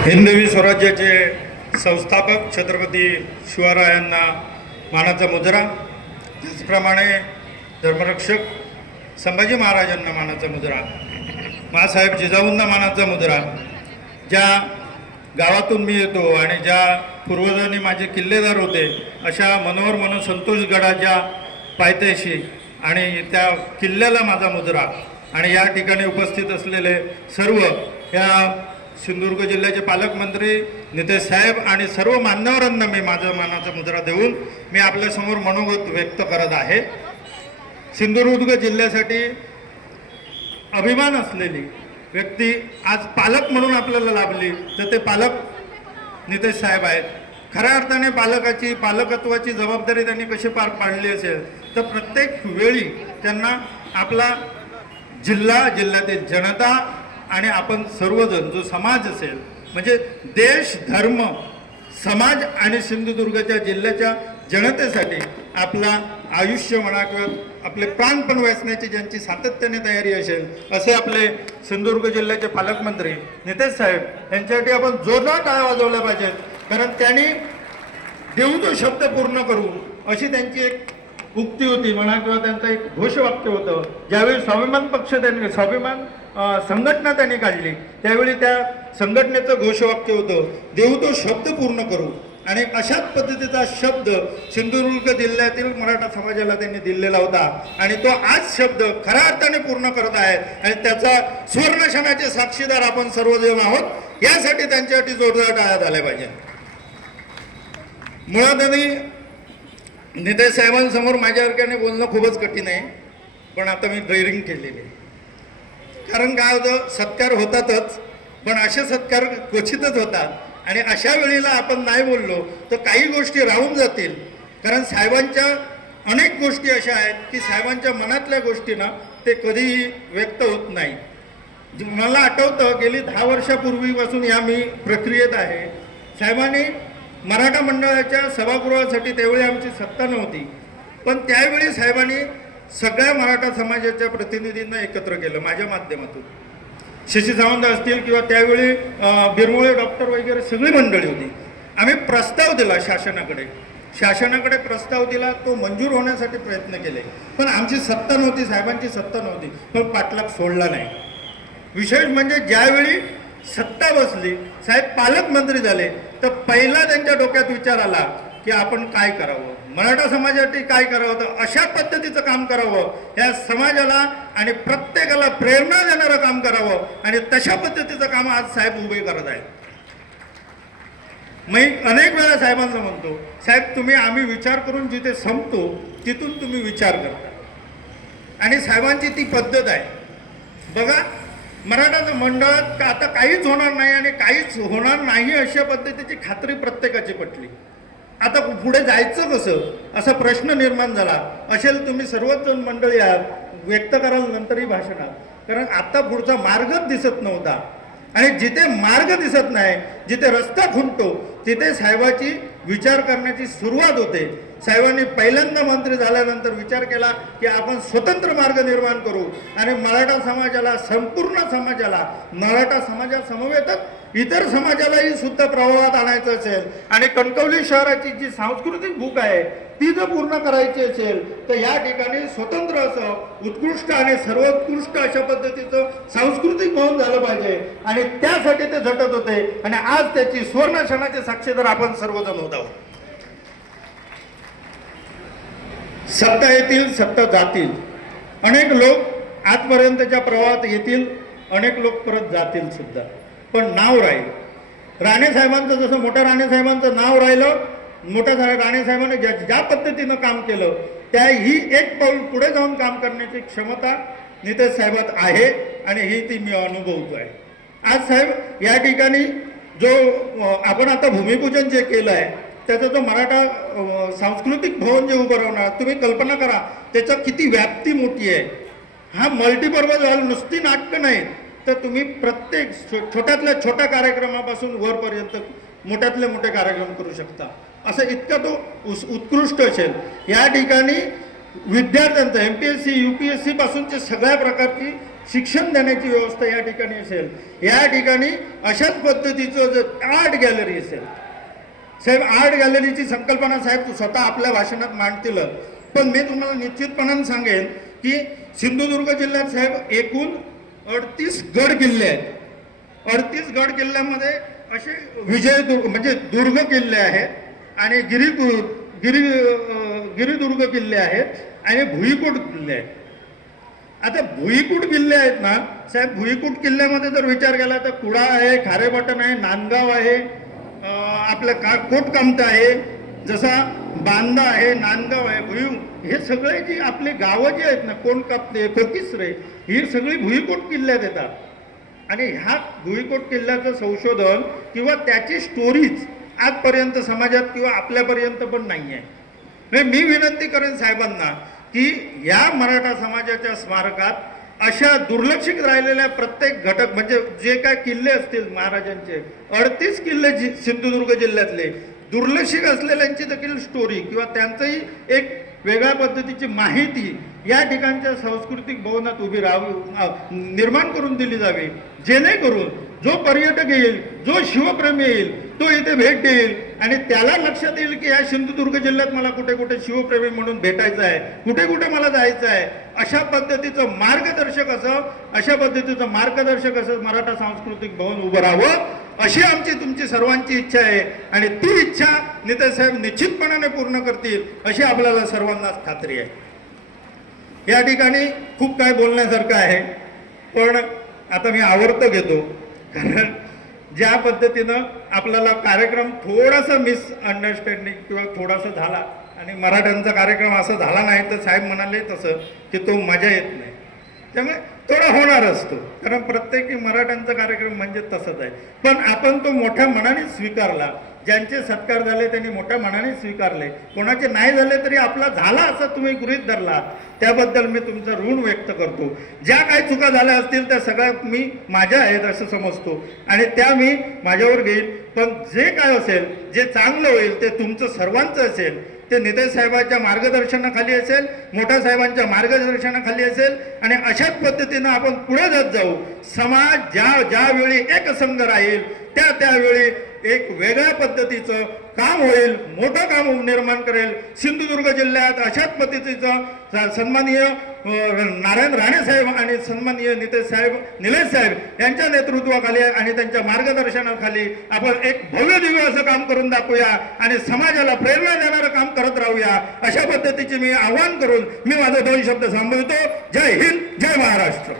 हिंदवी स्वराज्याचे संस्थापक छत्रपती शिवरायांना मानाचा मुजरा, त्याचप्रमाणे धर्मरक्षक संभाजी महाराजांना मानाचा मुजरा, मासाहेब जिजाऊंना मानाचा मुजरा, ज्या गावातून मी येतो आणि ज्या पूर्वजांनी माझे किल्लेदार होते अशा मनोहर मन संतोषगडाच्या पायथ्याशी आणि त्या किल्ल्याला माझा मुजरा, आणि या ठिकाणी उपस्थित असलेले सर्व या सिंधुदुर्ग जिल्ह्याचे पालकमंत्री नितेश साहेब आणि सर्व मान्यवरांना मी माझा मानाचा मुजरा देऊन मी आपल्यासमोर मनोगत व्यक्त करत आहे. सिंधुदुर्ग जिल्ह्यासाठी अभिमान असलेली व्यक्ती आज पालक म्हणून आपल्याला लाभली तर ते पालक नितेश साहेब आहेत. खऱ्या अर्थाने पालकत्वाची जबाबदारी त्यांनी कशी पार पाडली असेल तर प्रत्येक वेळी त्यांना आपला जिल्ह्यातील जनता आणि आपण सर्वजण जो समाज असेल म्हणजे देश, धर्म, समाज आणि सिंधुदुर्गच्या जिल्ह्याच्या जनतेसाठी आपला आयुष्य म्हणा किंवा आपले प्राणपण वेचण्याची ज्यांची सातत्याने तयारी असेल असे आपले सिंधुदुर्ग जिल्ह्याचे पालकमंत्री नितेश साहेब यांच्यासाठी आपण जोरदार टाळ्या वाजवल्या पाहिजेत. कारण त्यांनी देऊ तो शब्द पूर्ण करू अशी त्यांची एक उक्ती होती म्हणा किंवा त्यांचं एक घोषवाक्य होतं. ज्यावेळी स्वाभिमान संघटना त्यांनी काढली त्यावेळी त्या संघटनेचं घोषवाक्य होतं देऊ तो शब्द पूर्ण करू, आणि अशाच पद्धतीचा शब्द सिंधुदुर्ग जिल्ह्यातील मराठा समाजाला त्यांनी दिलेला होता आणि तो आज शब्द खऱ्या अर्थाने पूर्ण करत आहे आणि त्याचा सुवर्णक्षणाचे साक्षीदार आपण सर्वजण आहोत. यासाठी त्यांच्यासाठी जोरदार टाळ्या झाल्या पाहिजे. मुळात आधी नितेश साहेबांसमोर माझ्यासारख्याने बोलणं खूपच कठीण आहे, पण आता मी ड्रेरिंग केलेली आहे. कारण काय होतं, सत्कार होतातच पण असे सत्कार क्वचितच होतात आणि अशा वेळेला आपण नाही बोललो तर काही गोष्टी राहून जातील. कारण साहेबांच्या अनेक गोष्टी अशा आहेत की साहेबांच्या मनातल्या गोष्टी ना ते कधीही व्यक्त होत नाही. मला आठवतं गेली 10 वर्षापूर्वीपासून या मी प्रक्रियेत आहे. साहेबांनी मराठा मंडळाच्या सभागृहासाठी त्यावेळी आमची सत्ता नव्हती, पण त्यावेळी साहेबांनी सगळ्या मराठा समाजाच्या प्रतिनिधींना एकत्र केलं माझ्या माध्यमातून. शशी सावंत असतील किंवा त्यावेळी बिरमोळे डॉक्टर वगैरे सगळी मंडळी होती. आम्ही प्रस्ताव दिला शासनाकडे प्रस्ताव दिला, तो मंजूर होण्यासाठी प्रयत्न केले, पण आमची सत्ता नव्हती, साहेबांची सत्ता नव्हती, पण पाठलाग सोडला नाही. विशेष म्हणजे ज्यावेळी सत्ता बसली, साहेब पालकमंत्री झाले, तर पहिला त्यांच्या डोक्यात विचार आला की आपण काय करावं, मराठा समाजासाठी काय करावं, तर अशा पद्धतीचं काम करावं, या समाजाला आणि प्रत्येकाला प्रेरणा देणारं काम करावं, आणि तशा पद्धतीचं काम आज साहेब उभे करत आहेत. मी अनेक वेळा साहेबांना म्हणतो, साहेब आम्ही विचार करून जिथे संपतो तिथून तुम्ही विचार करता, आणि साहेबांची ती पद्धत आहे. बघा, मराठा मंडळात आता काहीच होणार नाही आणि काहीच होणार नाही अशा पद्धतीची खात्री प्रत्येकाची पटली. आता पुढे जायचं कसं असा प्रश्न निर्माण झाला असेल. तुम्ही सर्वच जण मंडळी आहात, व्यक्त कराल नंतरही भाषणात, कारण आता पुढचा मार्गच दिसत नव्हता. आणि जिथे मार्ग दिसत नाही, जिथे रस्ता खुंटतो तिथे साहेबाची विचार करण्याची सुरुवात होते. साहेबांनी पहिल्यांदा मंत्री झाल्यानंतर विचार केला की आपण स्वतंत्र मार्ग निर्माण करू आणि मराठा समाजाला, संपूर्ण समाजाला, मराठा समाजासमवेतच इतर समाजालाही सुद्धा प्रभावात आणायचं असेल आणि कणकवली शहराची जी सांस्कृतिक भूक आहे ती जर पूर्ण करायची असेल तर या ठिकाणी स्वतंत्र असं उत्कृष्ट आणि सर्वोत्कृष्ट अशा पद्धतीचं सांस्कृतिक भवन झालं पाहिजे, आणि त्यासाठी ते झटत होते. आणि आज त्याची सुवर्णक्षणाचे साक्षीदार आपण सर्वजण होत आहोत. सत्ता येतील, सत्ता जातील, अनेक लोक आजपर्यंतच्या प्रवाहात येतील, अनेक लोक परत जातील सुद्धा, पण नाव राहील. राणेसाहेबांचं जसं मोठ्या राणेसाहेबांचं नाव राहिलं, मोठ्या राणेसाहेबांनी ज्या पद्धतीनं काम केलं त्या ही एक पाऊल पुढे जाऊन काम करण्याची क्षमता नितेश साहेबात आहे आणि ही ती मी अनुभवतो आहे. आज साहेब या ठिकाणी जो आपण आता भूमिपूजन जे केलं आहे त्याचा जो मराठा सांस्कृतिक भवन जे उभं राहणार, तुम्ही कल्पना करा त्याचा किती व्याप्ती मोठी आहे. हा मल्टीपर्पज हॉल नुसती नाटकं नाही तर तुम्ही प्रत्येक छोट्यातल्या छोट्या कार्यक्रमापासून वरपर्यंत मोठ्यातले मोठे कार्यक्रम करू शकता. असं इतका तो उत्कृष्ट असेल. या ठिकाणी विद्यार्थ्यांचं MPSC UPSC पासूनचे सगळ्या प्रकारची शिक्षण देण्याची व्यवस्था या ठिकाणी असेल. या ठिकाणी अशाच पद्धतीचं जर आर्ट गॅलरी असेल. साहेब आर्ट गॅलरीची संकल्पना साहेब स्वतः आपल्या भाषणात मांडतील, पण मी तुम्हाला निश्चितपणाने सांगेन की सिंधुदुर्ग जिल्ह्यात साहेब एकूण 38 गड किल्ले आहेत. 38 गड किल्ल्यामध्ये असे विजयदुर्ग म्हणजे दुर्ग किल्ले आहेत आणि गिरिदुर्ग किल्ले आहेत आणि भुईकोट किल्ले आहेत. आता भुईकोट किल्ले आहेत ना साहेब, भुईकोट किल्ल्यामध्ये जर विचार केला तर कुडा आहे, खारेपाटण आहे, नांदगाव आहे, आपलं कोटकामता आहे, जसा बांदा आहे, नांदगाव आहे, हे सगळे जी आपली गावं जी आहेत ना, कोणकापते, कोकिसरे, ही सगळी भुईकोट किल्ल्यात येतात. आणि ह्या भुईकोट किल्ल्याचं संशोधन किंवा त्याची स्टोरीज आजपर्यंत समाजात किंवा आपल्यापर्यंत पण नाही आहे. मी विनंती करेन साहेबांना की या मराठा समाजाच्या स्मारकात अशा दुर्लक्षित राहिलेल्या प्रत्येक घटक म्हणजे जे काय किल्ले असतील महाराजांचे 38 किल्ले सिंधुदुर्ग जिल्ह्यातले दुर्लक्षित असलेल्यांची देखील स्टोरी किंवा त्यांचंही एक वेगळ्या पद्धतीची माहिती या ठिकाणच्या सांस्कृतिक भवनात उभी निर्माण करून दिली जावी, जेणेकरून जो पर्यटक येईल, जो शिवप्रेमी येईल, तो इथे भेट देईल आणि त्याला लक्षात येईल की या सिंधुदुर्ग जिल्ह्यात मला कुठे कुठे शिवप्रेमी म्हणून भेटायचं आहे, कुठे कुठे मला जायचं आहे. अशा पद्धतीचं मार्गदर्शक असं मराठा सांस्कृतिक भवन उभं राहावं अशी आमची तुमची सर्वांची इच्छा आहे आणि ती इच्छा नेतेसाहेब निश्चितपणाने पूर्ण करतील अशी आपल्याला सर्वांना खात्री आहे. या ठिकाणी खूप काय बोलण्यासारखं आहे, पण आता मी आवर्त घेतो, कारण ज्या पद्धतीनं आपल्याला कार्यक्रम थोडासा मिसअंडरस्टँडिंग किंवा थोडासा झाला आणि मराठ्यांचा कार्यक्रम असा झाला नाही तर साहेब म्हणाले तसं की तो मजा येत नाही, त्यामुळे थोडा होणार असतो, कारण प्रत्येकी मराठ्यांचा कार्यक्रम म्हणजे तसंच आहे. पण आपण तो मोठ्या मनाने स्वीकारला, ज्यांचे सत्कार झाले त्यांनी मोठ्या मनाने स्वीकारले, कोणाचे नाही झाले तरी आपला झाला असं तुम्ही गृहीत धरला, त्याबद्दल मी तुमचं ऋण व्यक्त करतो. ज्या काही चुका झाल्या असतील त्या सगळ्या मी माझ्या आहेत असं समजतो आणि त्या मी माझ्यावर घेईल. पण जे काय असेल, जे चांगलं होईल ते तुमचं सर्वांचं असेल, ते नेतेसाहेबांच्या मार्गदर्शनाखाली असेल, मोठ्या साहेबांच्या मार्गदर्शनाखाली असेल आणि अशाच पद्धतीनं आपण पुढे जात जाऊ. समाज ज्यावेळी एकसंघ राहील त्यावेळी एक वेगळ्या पद्धतीचं काम होईल, मोठं काम निर्माण करेल. सिंधुदुर्ग जिल्ह्यात अशाच पद्धतीचं सन्माननीय नारायण राणे साहेब आणि सन्माननीय निलेश साहेब यांच्या नेतृत्वाखाली आणि त्यांच्या मार्गदर्शनाखाली आपण एक भव्य दिव्य असं काम करून दाखवूया आणि समाजाला प्रेरणा देणारं काम करत राहूया अशा पद्धतीचे मी आवाहन करून मी माझे 2 शब्द थांबवतो. जय हिंद, जय महाराष्ट्र.